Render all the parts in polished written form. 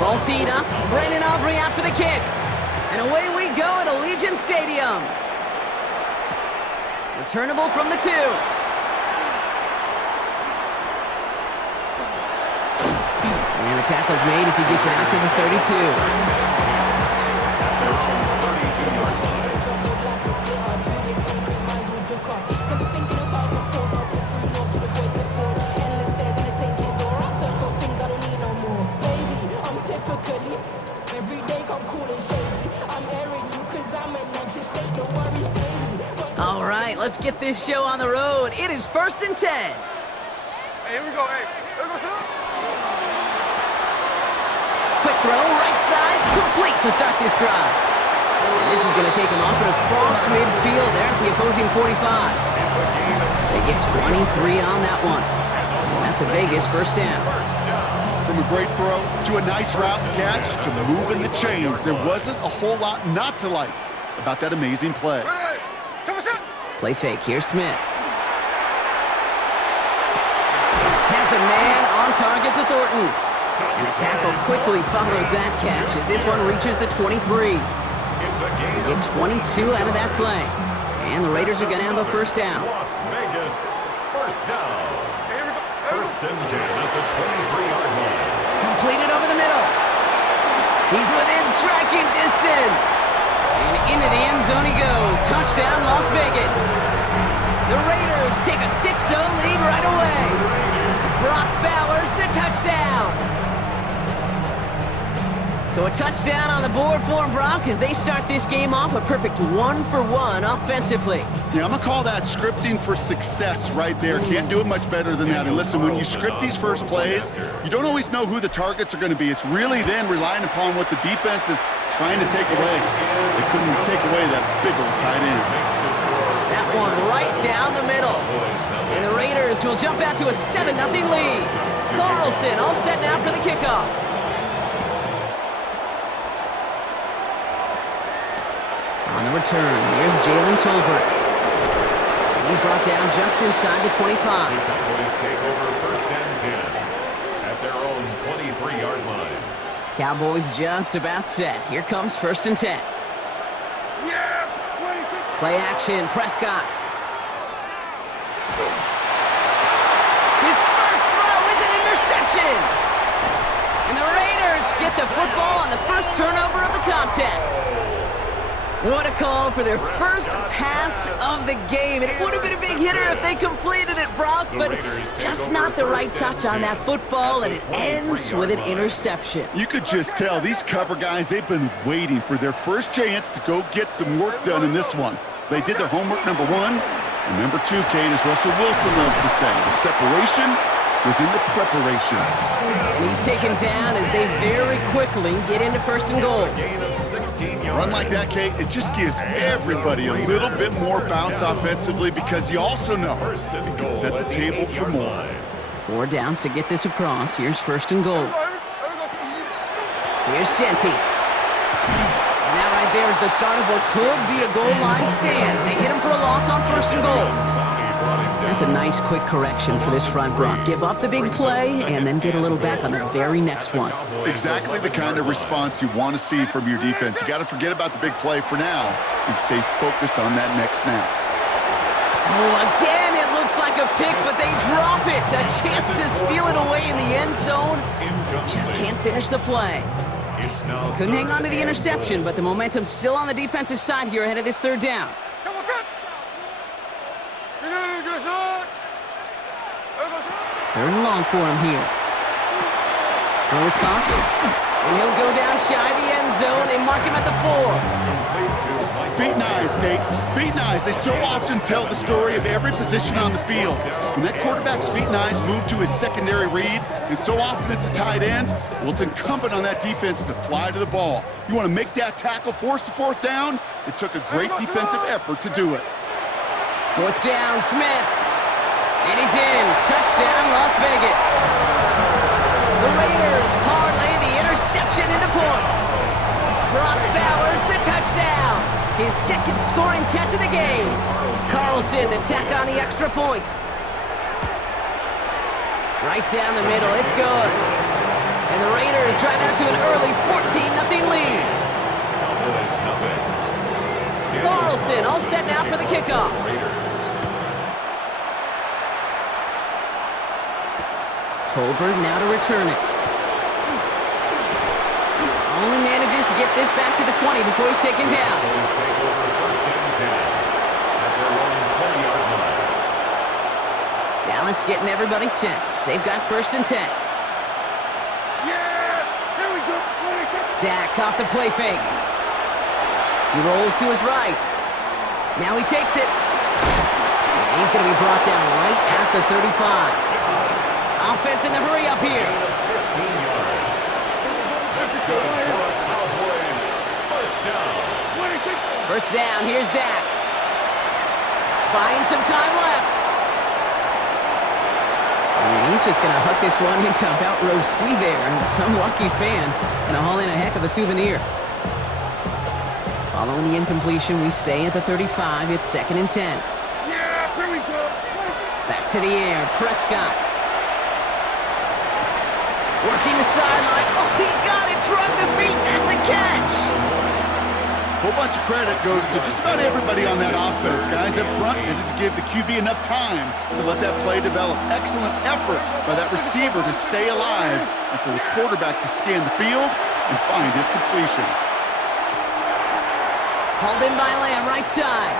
Ball teed up. Brandon Aubrey out for the kick. And away we go at Allegiant Stadium. Returnable from the 2. And the tackle's made as he gets it out to the 32. All right, let's get this show on the road. It is 1st and 10. Hey, here we go. Hey, here we go. Quick throw, right side, complete to start this drive. And this is going to take him up and across midfield there at the opposing 45. They get 23 on that one. And that's a Vegas first down. From a great throw to a nice route catch to moving the chains, there wasn't a whole lot not to like about that amazing play. Play fake, here's Smith. Has a man on target to Thornton. And a tackle quickly follows that catch as this one reaches the 23. They get 22 out of that play. And the Raiders are going to have a first down. Las Vegas, first down. First and 10 at the 23-yard line. Completed over the middle. He's within striking distance. And into the end zone he goes. Touchdown, Las Vegas. The Raiders take a 6-0 lead right away. Brock Bowers, the touchdown. So a touchdown on the board for him, Brock, as they start this game off a perfect 1-for-1 offensively. Yeah, I'm going to call that scripting for success right there. Can't do it much better than that. And listen, when you script these first plays, you don't always know who the targets are going to be. It's really then relying upon what the defense is trying to take away. They couldn't take away that big old tight end. That one right down the middle. And the Raiders will jump out to a 7-0 lead. Carlson all set now for the kickoff. On the return, here's Jalen Tolbert. And he's brought down just inside the 25. Cowboys take over first and 10 at their own 23-yard line. Cowboys just about set. Here comes 1st and 10. Play action, Prescott. His first throw is an interception. And the Raiders get the football on the first turnover of the contest. What a call for their first pass of the game. And it would have been a big hitter if they completed it, Brock, but just not the right touch on that football, and it ends with an interception. You could just tell these cover guys, they've been waiting for their first chance to go get some work done in this one. They did their homework, number 1. And number 2, Kate, as Russell Wilson loves to say, the separation was in the preparation. And he's taken down as they very quickly get into 1st and goal. A run like that, Kate, it just gives everybody a little bit more bounce offensively because you also know it can set the table for more. 4 downs to get this across. Here's 1st and goal. Here's Genty. And that right there is the start of what could be a goal line stand. They hit him for a loss on 1st and goal. That's a nice quick correction for this front, Brock. Give up the big play and then get a little back on the very next one. Exactly the kind of response you want to see from your defense. You got to forget about the big play for now and stay focused on that next snap. Oh, again, it looks like a pick, but they drop it. A chance to steal it away in the end zone. They just can't finish the play. Couldn't hang on to the interception, but the momentum's still on the defensive side here ahead of this 3rd down. Third and long for him here. Throw is caught. And he'll go down shy of the end zone. They mark him at the 4. Feet and eyes, Kate. Feet and eyes. They so often tell the story of every position on the field. When that quarterback's feet and eyes move to his secondary read, and so often it's a tight end, well, it's incumbent on that defense to fly to the ball. You want to make that tackle, force the 4th down? It took a great defensive effort to do it. 4th down, Smith. And he's in. Touchdown, Las Vegas. The Raiders parlay the interception into points. Brock Bowers, the touchdown. His 2nd scoring catch of the game. Carlson to tack on the extra point. Right down the middle. It's good. And the Raiders drive out to an early 14-0 lead. Cowboys nothing. Carlson all set now for the kickoff. Tolbert now to return it. Only manages to get this back to the 20 before he's taken down. Cowboys take over first and 10 at their own 20-yard line. Dallas getting everybody set. They've got first and 10. Dak off the play fake. He rolls to his right. Now he takes it. And he's going to be brought down right at the 35. Offense in the hurry up here. 15 yards. That's good for the Cowboys. First down. First down, here's Dak. Buying some time left. And he's just going to hook this one into about row C there. And some lucky fan going to haul in a heck of a souvenir. Following the incompletion, we stay at the 35. It's second and 10. Yeah, here we go. Back to the air, Prescott. Working the sideline. Oh, he got it. Drug the feet. That's a catch. A whole bunch of credit goes to just about everybody on that offense. Guys up front needed to give the QB enough time to let that play develop. Excellent effort by that receiver to stay alive and for the quarterback to scan the field and find his completion. Hauled in by Lamb, right side.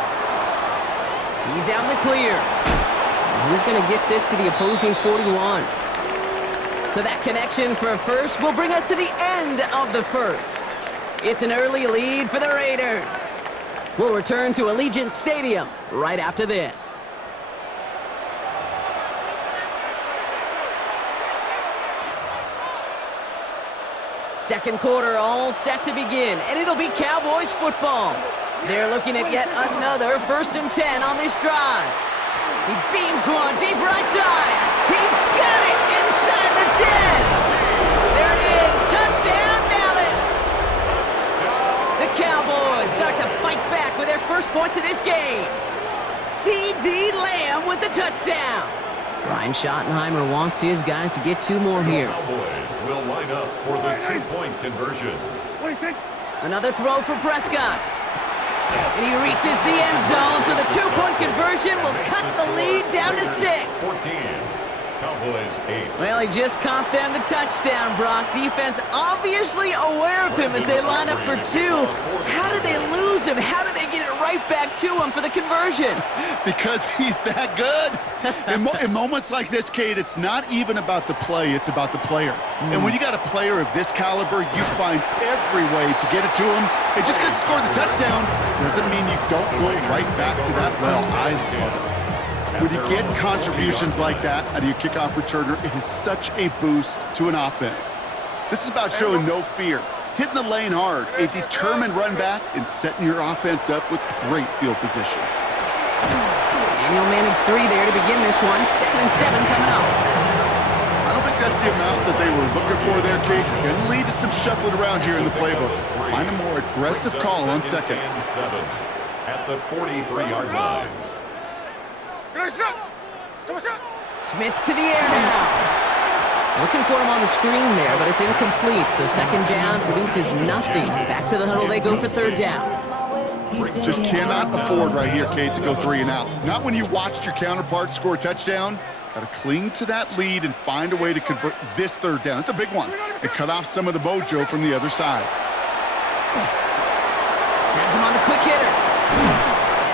He's out in the clear. And he's going to get this to the opposing 41. So that connection for a first will bring us to the end of the first. It's an early lead for the Raiders. We'll return to Allegiant Stadium right after this. Second quarter all set to begin, and it'll be Cowboys football. They're looking at yet another first and 10 on this drive. He beams one deep right side. He's got it inside the 10. There it is. Touchdown, Dallas. The Cowboys start to fight back with their first points of this game. C.D. Lamb with the touchdown. Brian Schottenheimer wants his guys to get two more here. Cowboys will line up for the two-point conversion. Another throw for Prescott. And he reaches the end zone, so the two-point conversion will cut the lead down to 6. 14. Cowboys 8. Well, he just caught them the touchdown, Brock. Defense obviously aware of him as they line up for two. How did they lose him? How did they get it right back to him for the conversion? Because he's that good. In moments like this, Kate, it's not even about the play, it's about the player. And when you got a player of this caliber, you find every way to get it to him. And just because he scored the touchdown doesn't mean you don't go right back to that well. I love it. When you get contributions like that out of your kickoff returner, it is such a boost to an offense. This is about showing no fear, hitting the lane hard, a determined run back, and setting your offense up with great field position. And he'll manage 3 there to begin this one. 2nd and 7 coming up. I don't think that's the amount that they were looking for there, Kate. Going to lead to some shuffling around here in the playbook. Find a more aggressive call on second. And 7 at the 43-yard line. Smith to the air now. Looking for him on the screen there, but it's incomplete. So second down produces nothing. Back to the huddle they go for third down. Just cannot afford right here, Kate, to go 3 and out. Not when you watched your counterpart score a touchdown. Got to cling to that lead and find a way to convert this third down. It's a big one. And cut off some of the mojo from the other side. Has him on the quick hitter.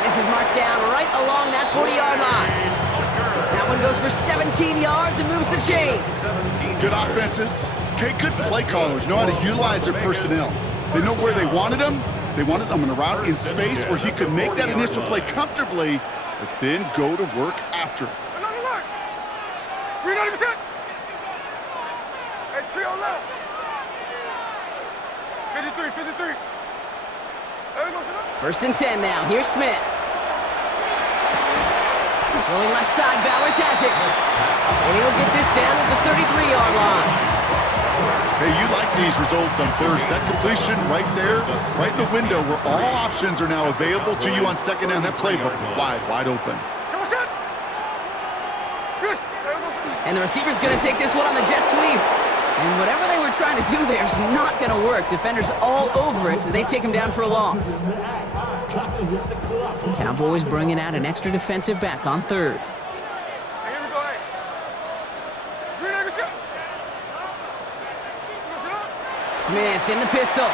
And this is marked down right along that 40-yard line. That one goes for 17 yards and moves the chains. Good offenses. Okay, good play callers know how to utilize their personnel. They know where they wanted them. They wanted them in a route in space where he could make that initial play comfortably, but then go to work after it. 390%. Hey, trio left. 53. First and 10 now. Here's Smith. Going left side, Bowers has it. And he'll get this down at the 33-yard line. Hey, you like these results on first. That completion right there, right in the window where all options are now available to you on second down. That playbook wide open. And the receiver's going to take this one on the jet sweep. And whatever they were trying to do there is not going to work. Defenders all over it, so they take him down for a loss. Cowboys bringing out an extra defensive back on third. Smith in the pistol.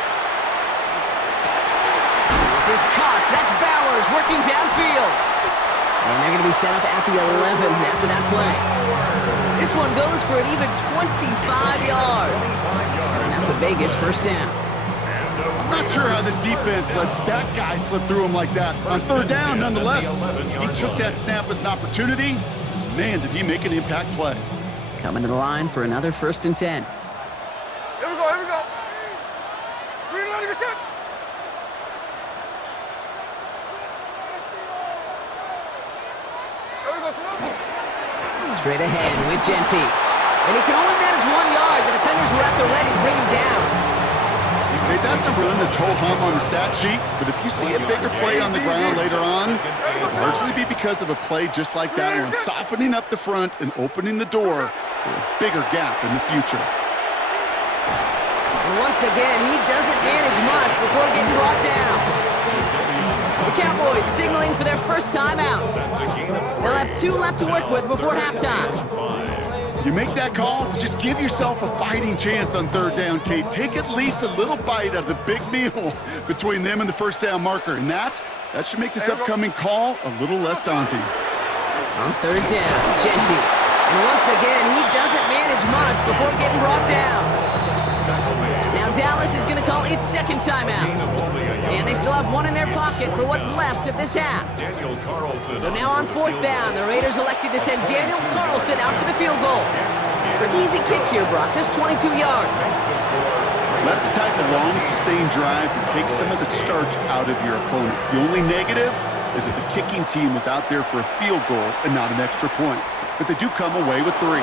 This is Cox. That's Bowers working downfield. And they're going to be set up at the 11 after that play. This one goes for an even 25 yards. And that's a Vegas first down. I'm not sure how this defense let that guy slip through him like that. On third down, nonetheless, he took that snap as an opportunity. Man, did he make an impact play. Coming to the line for another 1st and 10. Here we go, here we go. Reload your set. Here we go, son. Straight ahead with Genty. And he can only manage 1 yard. The defenders were at the ready to bring him down. Okay, that's a run that's ho-hum on the stat sheet, but if you see a bigger play on the ground later on, it'll largely be because of a play just like that one, softening up the front and opening the door for a bigger gap in the future. And once again, he doesn't manage much before getting brought down. The Cowboys signaling for their first timeout. They'll have 2 left to work with before halftime. You make that call to just give yourself a fighting chance on third down, Kate. Take at least a little bite out of the big meal between them and the first down marker. And that should make this upcoming call a little less daunting. On third down, Genty. And once again, he doesn't manage much before getting brought down. Now Dallas is going to call its second timeout. And they still have 1 in their pocket for what's left of this half. So now on 4th down, the Raiders elected to send Daniel Carlson out for the field goal. For an easy kick here, Brock, just 22 yards. That's the type of long, sustained drive that takes some of the starch out of your opponent. The only negative is that the kicking team was out there for a field goal and not an extra point. But they do come away with 3.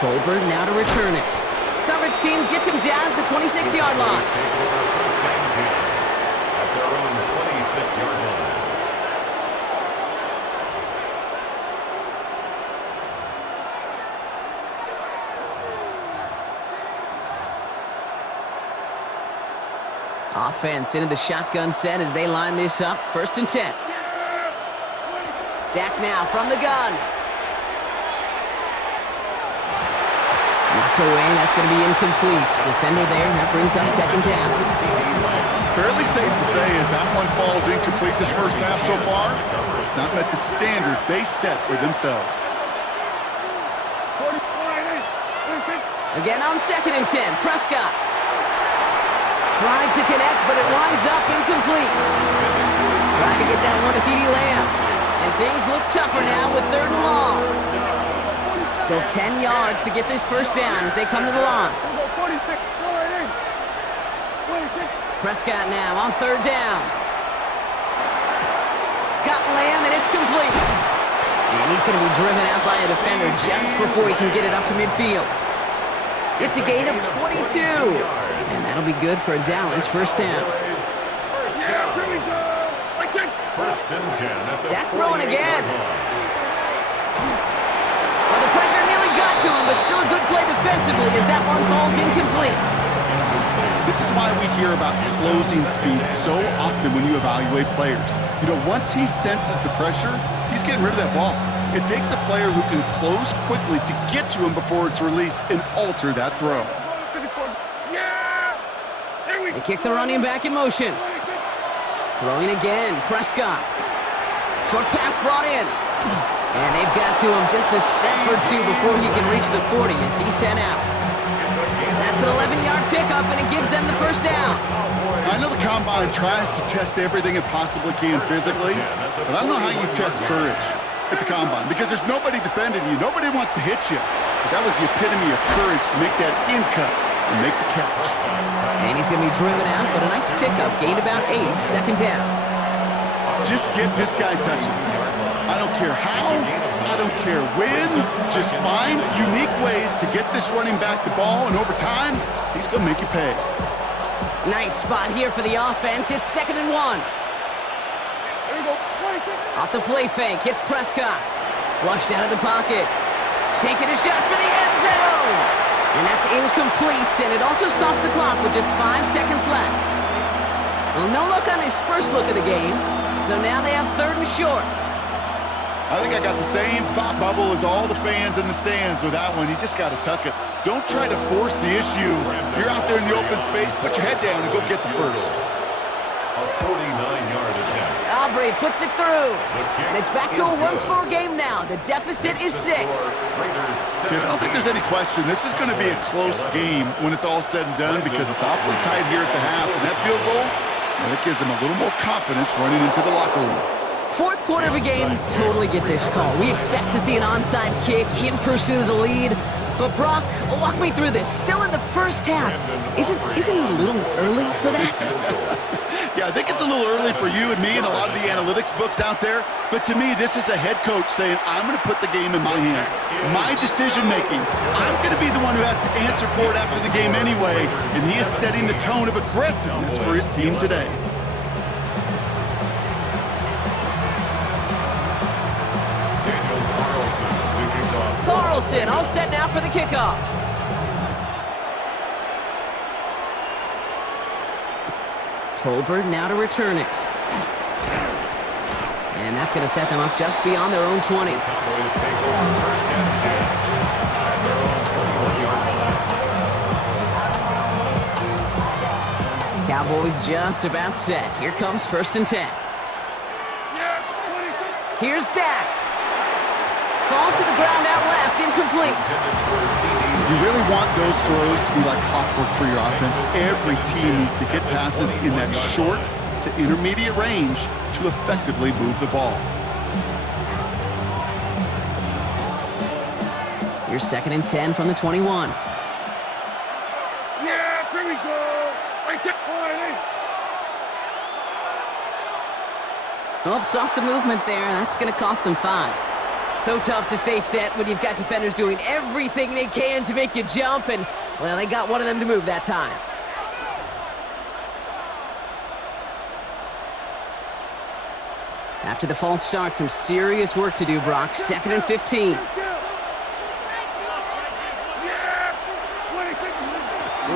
Tolbert now to return it. Coverage team gets him down at the 26-yard line. At their own 26-yard line. Offense into the shotgun set as they line this up. 1st and 10. Dak now from the gun. Knocked away, that's going to be incomplete. Defender there, and that brings up 2nd down. Fairly safe to say as that one falls incomplete this first half so far, it's not met the standard they set for themselves. Again on 2nd and 10, Prescott. Tried to connect, but it lines up incomplete. Trying to get that one to CeeDee Lamb. And things look tougher now with 3rd and long. Still 10 yards to get this first down as they come to the line. Prescott now on 3rd down. Got Lamb, and it's complete. And he's going to be driven out by a defender just before he can get it up to midfield. It's a gain of 22. And that'll be good for a Dallas first down. First and 10 at the Dak throwing again. Well, the pressure nearly got to him, but still a good play defensively as that one falls incomplete. This is why we hear about closing speed so often when you evaluate players. You know, once he senses the pressure, he's getting rid of that ball. It takes a player who can close quickly to get to him before it's released and alter that throw. They kick the running back in motion. Throwing again, Prescott. Short pass brought in. And they've got to him just a step or 2 before he can reach the 40 as he's sent out. That's an 11-yard pickup, and it gives them the first down. I know the Combine tries to test everything it possibly can physically, but I don't know how you test courage at the Combine because there's nobody defending you. Nobody wants to hit you. But that was the epitome of courage to make that in cut and make the catch. And he's going to be driven out, but a nice pickup, gained about 8, 2nd down. Just get this guy touches. I don't care how, I don't care when, just find unique ways to get this running back the ball, and over time, he's going to make you pay. Nice spot here for the offense. It's 2nd and 1. Off the play fake, it's Prescott. Flushed out of the pocket. Taking a shot for the end zone. And that's incomplete, and it also stops the clock with just 5 seconds left. Well, no look on his first look of the game, so now they have 3rd and short. I think I got the same thought bubble as all the fans in the stands with that one. You just got to tuck it. Don't try to force the issue. You're out there in the open space, put your head down and go get the first. A 49-yard attempt. Aubrey puts it through. And it's back to a one-score game now. The deficit is 6. Kid, I don't think there's any question. This is going to be a close game when it's all said and done because it's awfully tight here at the half. And that field goal, well, it gives them a little more confidence running into the locker room. 4th quarter of a game, totally get this call. We expect to see an onside kick in pursuit of the lead. But Brock, walk me through this. Still in the first half. Isn't it a little early for that? Yeah, I think it's a little early for you and me and a lot of the analytics books out there. But to me, this is a head coach saying, I'm going to put the game in my hands. My decision-making. I'm going to be the one who has to answer for it after the game anyway. And he is setting the tone of aggressiveness for his team today. Carlson all set now for the kickoff. Tolbert now to return it. And that's going to set them up just beyond their own 20. Cowboys just about set. Here comes 1st and 10. Here's Dak. Falls to the ground out left, incomplete. You really want those throws to be like clockwork for your offense. Every team needs to hit passes in that short to intermediate range to effectively move the ball. Here's 2nd and 10 from the 21. Yeah, here we go. Right there. Oh, saw some movement there. That's going to cost them 5. So tough to stay set when you've got defenders doing everything they can to make you jump, and, well, they got one of them to move that time. After the false start, some serious work to do, Brock. 2nd and 15.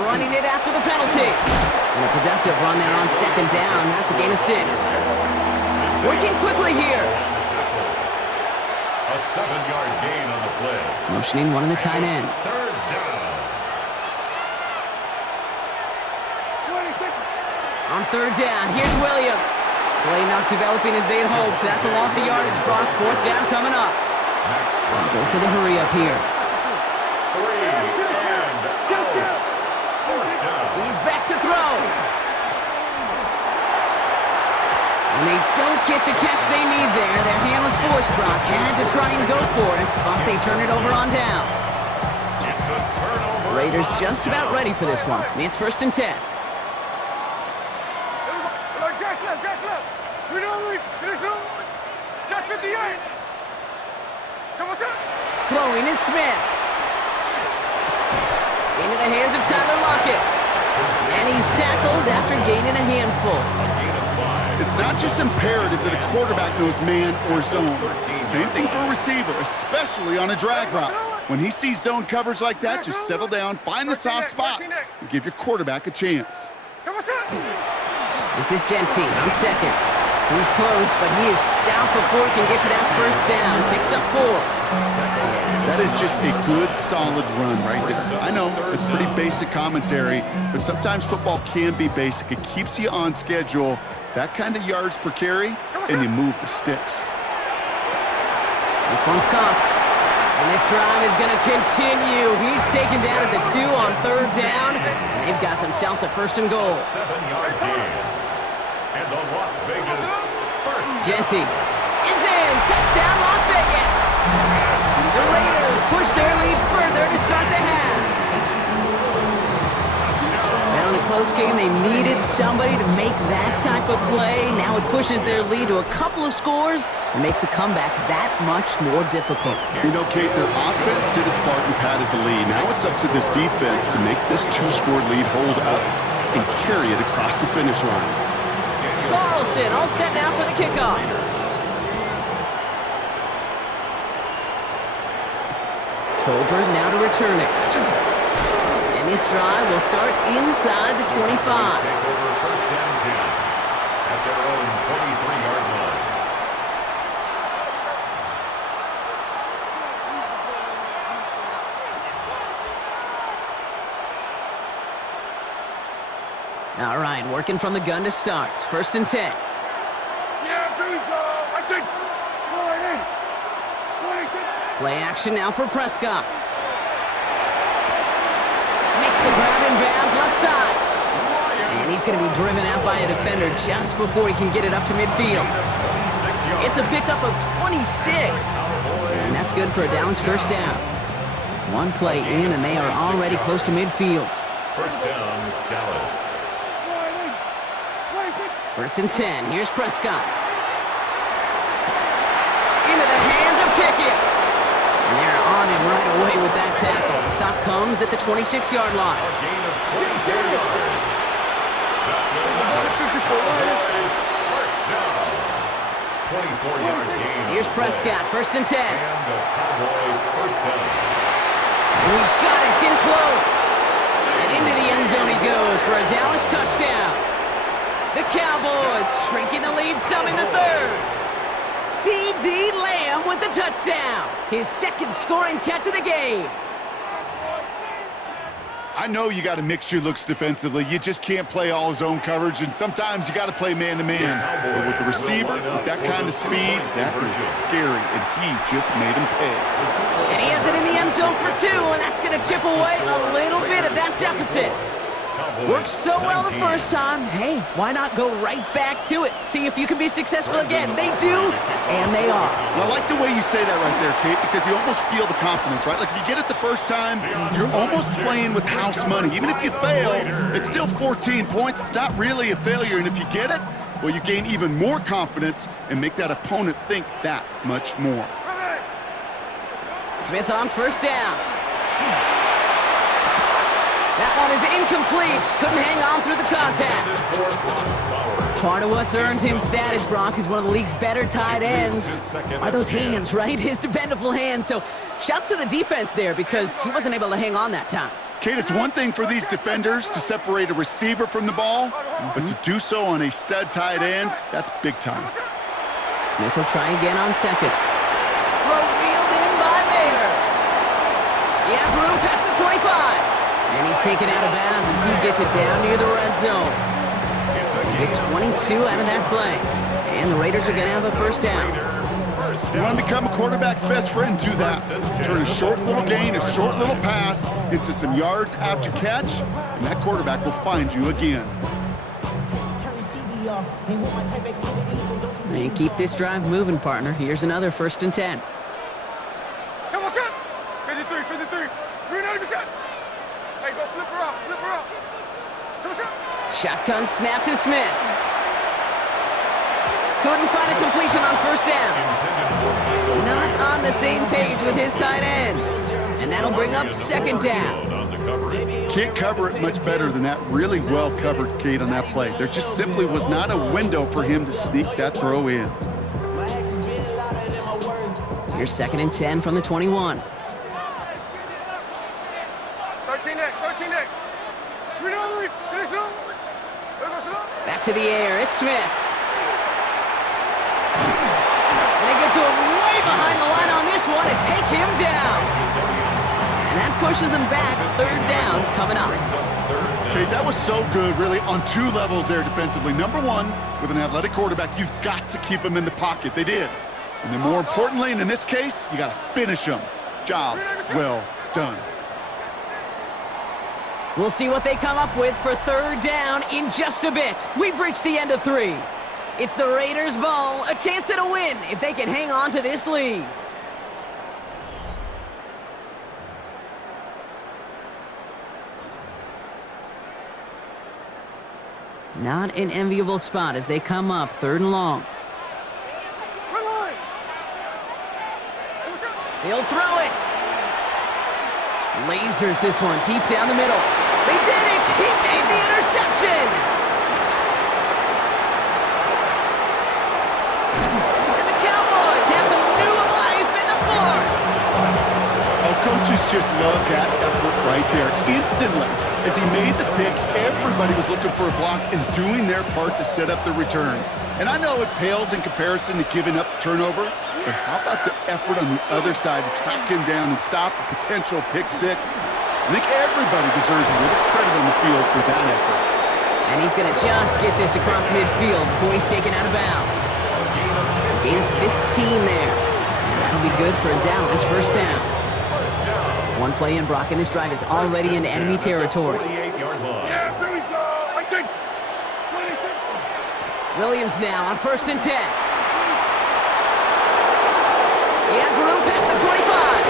Running it after the penalty. And a productive run there on 2nd down. That's a gain of 6. Working quickly here. A 7-yard gain on the play. Motioning one of the tight ends. 3rd down. On 3rd down, here's Williams. Play not developing as they'd hoped. That's a loss of yardage, Brock. 4th down coming up. Dose of the hurry up here. 3 and out. 4th down. He's back to throw. And they don't get the catch they need there. Their hand was forced, Brock. Had to try and go for it, but they turn it over on downs. It's a turnover. Raiders just about ready for this one. It's 1st and 10. Dash left. We know we finish it. Dash 58. Throwing is Smith. Into the hands of Tyler Lockett. And he's tackled after gaining a handful. It's not just imperative that a quarterback knows man or zone. Same thing for a receiver, especially on a drag route. When he sees zone coverage like that, just settle down, find the soft spot, and give your quarterback a chance. This is Genty on 2nd. He's close, but he is stout before he can get to that 1st down. Picks up 4. That is just a good, solid run right there. I know, it's pretty basic commentary, but sometimes football can be basic. It keeps you on schedule. That kind of yards per carry, and you move the sticks. This one's caught. And this drive is going to continue. He's taken down at the 2 on 3rd down, and they've got themselves a 1st and goal. 7-yard gain. And the Las Vegas 1st. Genty is in. Touchdown, Las Vegas. The Raiders push their lead further to start the half. Now in a close game, they needed somebody to make that type of play. Now it pushes their lead to a couple of scores and makes a comeback that much more difficult. You know, Kate, their offense did its part and padded the lead. Now it's up to this defense to make this 2-score lead hold up and carry it across the finish line. Carlson all set now for the kickoff. Tolbert now to return it. And this drive will start inside the 25. Take over first down 10 at their own 23-yard line. All right, working from the gun to start. First and 10. Yeah, there you go. I think. Go right in. Play action now for Prescott. Makes the grab in bounds left side. And he's going to be driven out by a defender just before he can get it up to midfield. It's a pickup of 26. And that's good for a Dallas first down. One play in, and they are already close to midfield. First down, Dallas. First and 10. Here's Prescott. Into the hands of Pickett. And they're on him right away with that tackle. The stop comes at the 26-yard line. A gain of 24 yards. That's it. Cowboys first down. 24-yard gain. Here's Prescott. First and 10. And the Cowboy first down. He's got it in close. And into the end zone he goes for a Dallas touchdown. The Cowboys shrinking the lead some in the third. C.D. Lamb with the touchdown. His second scoring catch of the game. I know you got to mix your looks defensively. You just can't play all zone coverage, and sometimes you got to play man-to-man. But with the receiver, with that kind of speed, that is scary, and he just made him pay. And he has it in the end zone for 2, and that's going to chip away a little bit of that deficit. Worked so well the first time. Hey, why not go right back to it? See if you can be successful again. They do, and they are. Well, I like the way you say that right there, Kate, because you almost feel the confidence, right? Like if you get it the first time, you're almost playing with house money. Even if you fail, it's still 14 points. It's not really a failure, and if you get it, well, you gain even more confidence and make that opponent think that much more. Smith on first down. That one is incomplete. Couldn't hang on through the contact. Part of what's earned him status, Brock, is one of the league's better tight ends. Are those hands, right? His dependable hands. So shouts to the defense there because he wasn't able to hang on that time. Kate, it's one thing for these defenders to separate a receiver from the ball, but to do so on a stud tight end, that's big time. Smith will try again on second. Throw wheeled in by Mayer. He has room past the 25. And he's taken out of bounds as he gets it down near the red zone. They get 22 out of that play. And the Raiders are going to have a first down. You want to become a quarterback's best friend, do that. Turn a short little gain, a short little pass into some yards after catch, and that quarterback will find you again. And keep this drive moving, partner. Here's another first and 10. So what's up? 53, 53. 390%. Hey, go flip her up, flip her up. So what's up? Shotgun snap to Smith. Couldn't find a completion on first down. Not on the same page with his tight end. And that'll bring up second down. Can't cover it much better than that. Really well covered, Kate, on that play. There just simply was not a window for him to sneak that throw in. Here's second and 10 from the 21. 13 next, 13 next. Back to the air, it's Smith. And they get to him way behind the line on this one and take him down. And that pushes him back, third down coming up. Okay, that was so good, really, on two levels there defensively. Number one, with an athletic quarterback, you've got to keep him in the pocket. They did. And then more importantly, and in this case, you got to finish him. Job well done. We'll see what they come up with for third down in just a bit. We've reached the end of 3. It's the Raiders' ball, a chance at a win if they can hang on to this lead. Not an enviable spot as they come up third and long. They'll throw it. Lasers this one deep down the middle. They did it! He made the interception! And the Cowboys have some new life in the fourth. Oh, coaches just love that effort right there. Instantly, as he made the pick, everybody was looking for a block and doing their part to set up the return. And I know it pales in comparison to giving up the turnover, but how about the effort on the other side to track him down and stop a potential pick six? I think everybody deserves a little credit on the field for that effort. And he's going to just get this across midfield before he's taken out of bounds. Gain of 15 there. And that'll be good for a Dallas first down. One play in, Brock, and this drive is already into enemy territory. Yeah, there we go. I think. Williams now on 1st and 10. He has room past the 25.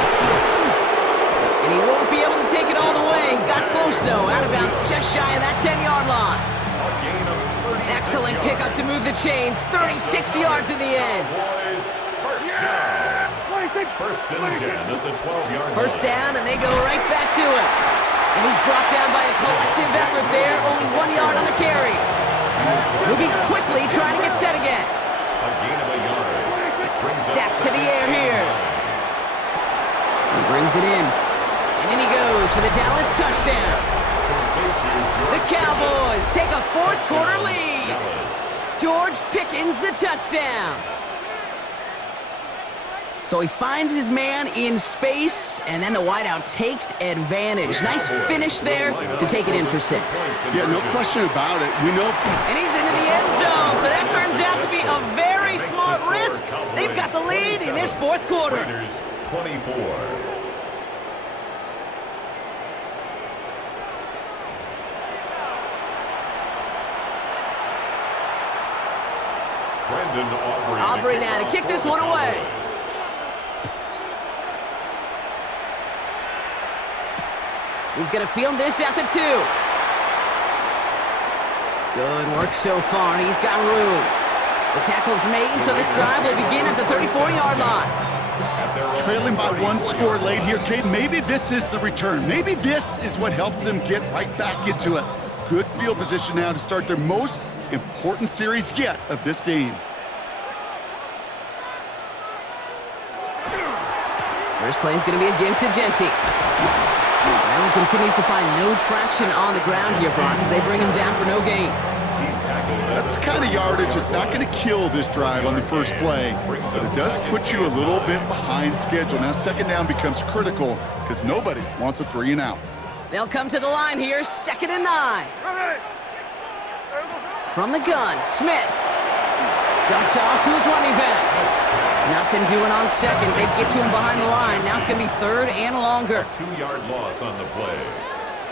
And he won't be able to take it all the way. Got close, though. Out of bounds just shy of that 10-yard line. Excellent pickup to move the chains. 36 yards in the end. First and 10 at the 12-yard line. First down, and they go right back to him. And he's brought down by a collective effort there. Only 1 yard on the carry. Moving quickly, trying to get set again. A gain of a yard. Stack to the air here. He brings it in. And in he goes for the Dallas touchdown. The Cowboys take a fourth-quarter lead. George Pickens the touchdown. So he finds his man in space, and then the wideout takes advantage. Nice finish there to take it in for 6. Yeah, no question about it. We know. And he's into the end zone, so that turns out to be a very smart risk. They've got the lead in this fourth quarter. 24. Aubrey now to kick this one away. He's going to field this at the 2. Good work so far. He's got room. The tackle's made, so this drive will begin at the 34-yard line. Trailing by 1 score late here, Kate. Maybe this is the return. Maybe this is what helps them get right back into it. Good field position now to start their most important series yet of this game. First play is going to be a give to Genty. Allen continues to find no traction on the ground here, Brock, as they bring him down for no gain. That's the kind of yardage that's not going to kill this drive on the first play, but it does put you a little bit behind schedule. Now second down becomes critical because nobody wants a 3 and out. They'll come to the line here, 2nd and 9. From the gun, Smith. Dumped off to his running back. Nothing doing on second. They get to him behind the line. Now it's going to be 3rd and longer. 2-yard loss on the play.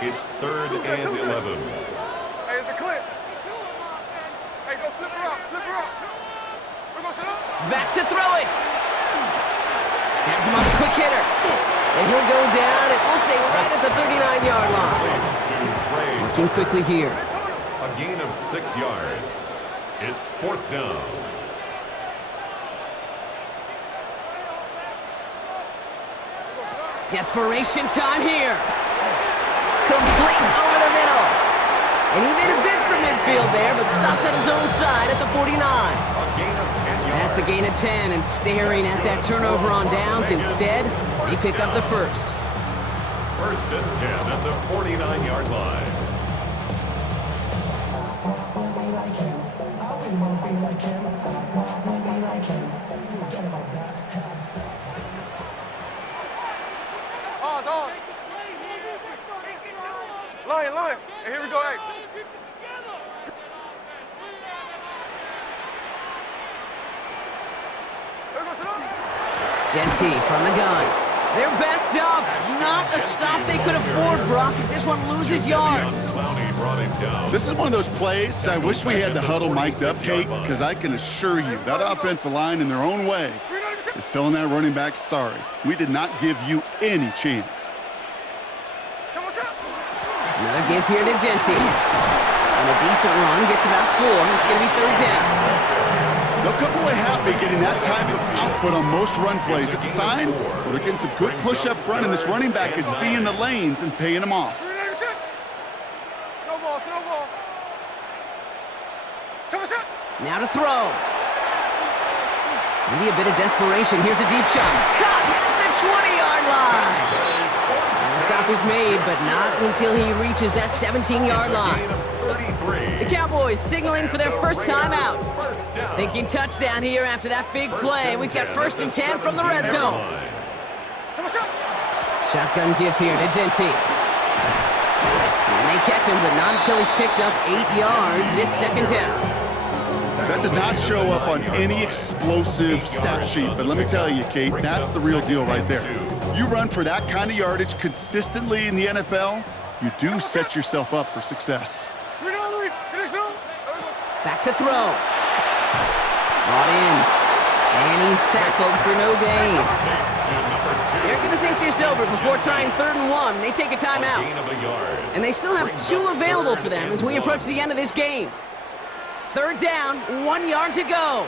It's 3rd and 11. Hey, it's a clip. Hey, go flip her up, flip her up. We're going to sit up. Back to throw it. Has him on the quick hitter. And he'll go down, and we'll say right at the 39-yard line. Working quickly here. A gain of 6 yards. It's 4th down. Desperation time here. Complete over the middle. And he made a bid for midfield there, but stopped on his own side at the 49. That's a gain of 10, and staring at that turnover on downs. Instead, they pick up the first. 1st and 10 at the 49-yard line. On. Lion. Hey, here we go, hey. Genty from the gun. They're backed up. Not a stop they could afford, Brock, as this one loses yards. This is one of those plays that I wish we had the huddle mic'd up, Kate, because I can assure you that offensive line in their own way is telling that running back, sorry, we did not give you any chance. Another give here to Genty. And a decent run gets about 4. It's going to be 3rd down. They'll come away happy getting that type of output on most run plays. It's a sign where they're getting some good push up front, and this running back is seeing the lanes and paying them off. Snowball. Now to throw. Maybe a bit of desperation. Here's a deep shot. Caught at the 20-yard line. stop is made, but not until he reaches that 17-yard line. The Cowboys signaling for their first time out. Thinking touchdown here after that big play. We've got 1st and 10 from the red zone. Shotgun give here to Genty. And they catch him, but not until he's picked up 8 yards. It's 2nd down. That does not show up on any explosive stat sheet, but let me tell you, Kate, that's the real deal right there. You run for that kind of yardage consistently in the NFL, you do set yourself up for success. Back to throw. Brought in. And he's tackled for no gain. They're going to think this over before trying 3rd and 1. They take a timeout. And they still have 2 available for them as we approach the end of this game. 3rd down, 1 yard to go.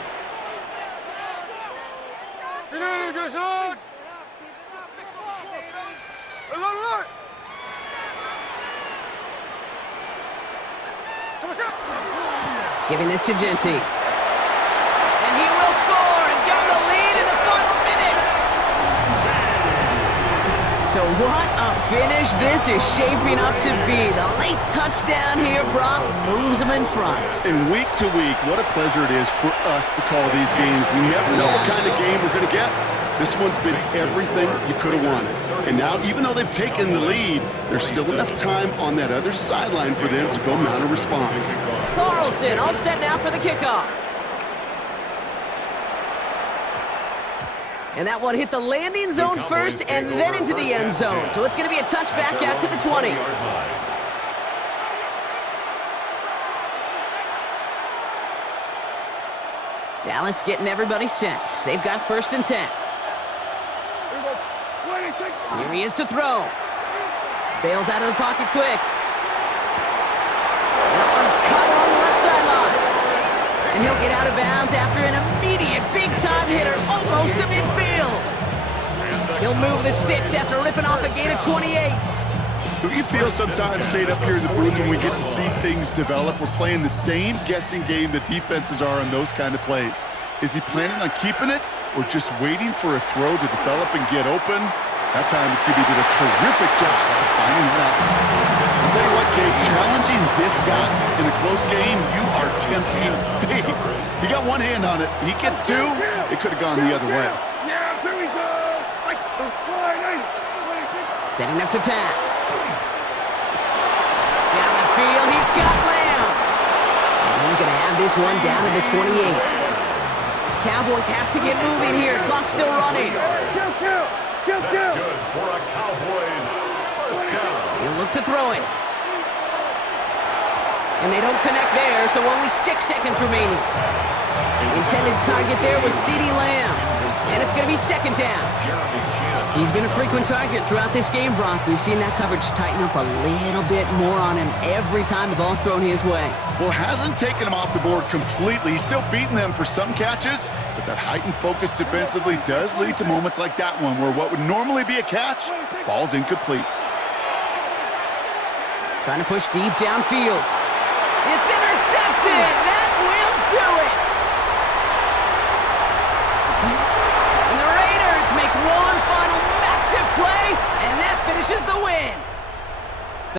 Giving this to Genty. And he will score and give him the lead in the final minute. So what a finish this is shaping up to be. The late touchdown here, Brock, moves them in front. And week to week, what a pleasure it is for us to call these games. We never know what kind of game we're going to get. This one's been everything you could have wanted. And now, even though they've taken the lead, there's still enough time on that other sideline for them to go mount a response. Carlson all set now for the kickoff. And that one hit the landing zone first and then into the end zone. So it's going to be a touchback out to the 20. Dallas getting everybody set. They've got 1st and 10. Here he is to throw. Bails out of the pocket quick. That one's cut along the left sideline. And he'll get out of bounds after an immediate big-time hitter almost to midfield. He'll move the sticks after ripping off a gain of 28. Don't you feel sometimes, Kate, up here in the booth when we get to see things develop, we're playing the same guessing game the defenses are on those kind of plays? Is he planning on keeping it or just waiting for a throw to develop and get open? That time the QB did a terrific job of finding it out. I'll tell you what, Kate, challenging this guy in a close game, you are tempting fate. He got one hand on it. He gets 2. It could have gone the other way. Setting up to pass. Down the field, he's got Lamb. And he's going to have this one down to the 28. Cowboys have to get moving here. Clock's still running. That's good for a Cowboys 1st down. He'll look to throw it. And they don't connect there, so only 6 seconds remaining. The intended target there was CeeDee Lamb. And it's going to be 2nd down. He's been a frequent target throughout this game, Brock. We've seen that coverage tighten up a little bit more on him every time the ball's thrown his way. Well, hasn't taken him off the board completely. He's still beating them for some catches, but that heightened focus defensively does lead to moments like that one where what would normally be a catch falls incomplete. Trying to push deep downfield. It's intercepted! That